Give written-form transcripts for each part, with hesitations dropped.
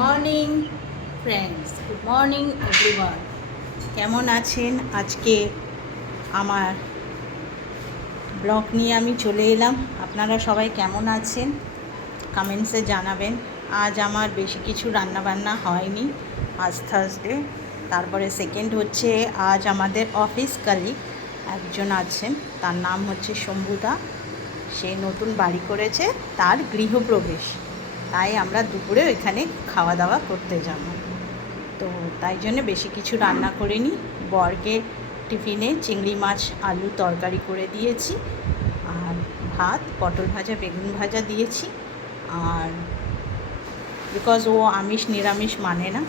Morning friends, good morning everyone. কেমন আছেন? আজকে আমার ব্লগ নিয়ে আমি চলে এলাম। আপনারা সবাই কেমন আছেন কমেন্টসে জানাবেন। আজ আমার বেশি কিছু রান্নাবান্না হয়নি, আজ থার্সডে। তারপরে সেকেন্ড হচ্ছে, আজ আমাদের অফিস কালিগ একজন আছেন, তার নাম হচ্ছে শম্ভুদা। সে নতুন বাড়ি করেছে, তার গৃহপ্রবেশ, তাই আমরা দুপুরে ওইখানে খাওয়া দাওয়া করতে যাব। তো তাই জন্য বেশি কিছু রান্না করিনি। বরকে টিফিনে চিংড়ি মাছ আলু তরকারি করে দিয়েছি, আর ভাত, পটল ভাজা, বেগুন ভাজা দিয়েছি। আর বিকজ ও আমিষ নিরামিষ মানে না,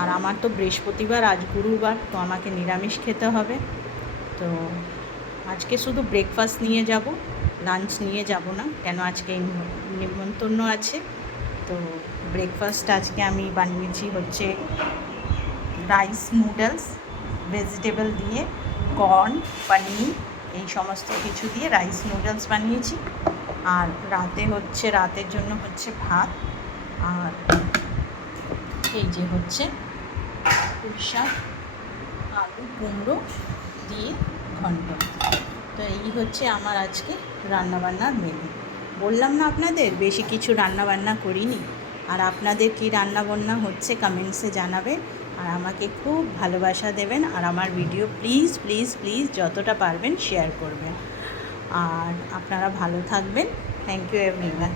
আর আমার তো বৃহস্পতিবার, আজ গুরুবার, তো আমাকে নিরামিষ খেতে হবে। তো আজকে শুধু ব্রেকফাস্ট নিয়ে যাব, লাঞ্চ নিয়ে যাব না, কেন আজকে নিমন্ত্রণ আছে। তো ব্রেকফাস্ট আজকে আমি বানিয়েছি হচ্ছে রাইস নুডলস, ভেজিটেবল দিয়ে, কর্ন, পনির, এই সমস্ত কিছু দিয়ে রাইস নুডলস বানিয়েছি। আর রাতের জন্য হচ্ছে ভাত, আর এই যে হচ্ছে পুঁই শাক, আলু কুমড়ো দিয়ে ঘন্ট। তো এই হচ্ছে আমার আজকে রান্নাবান্নার মেনু। বললাম না আপনাদের বেশি কিছু রান্নাবান্না করিনি। আর আপনাদের কি রান্নাবান্না হচ্ছে কমেন্টসে জানাবেন, আর আমাকে খুব ভালোবাসা দেবেন, আর আমার ভিডিও প্লিজ প্লিজ প্লিজ যতটা পারবেন শেয়ার করবেন। আর আপনারা ভালো থাকবেন। Thank you everyone.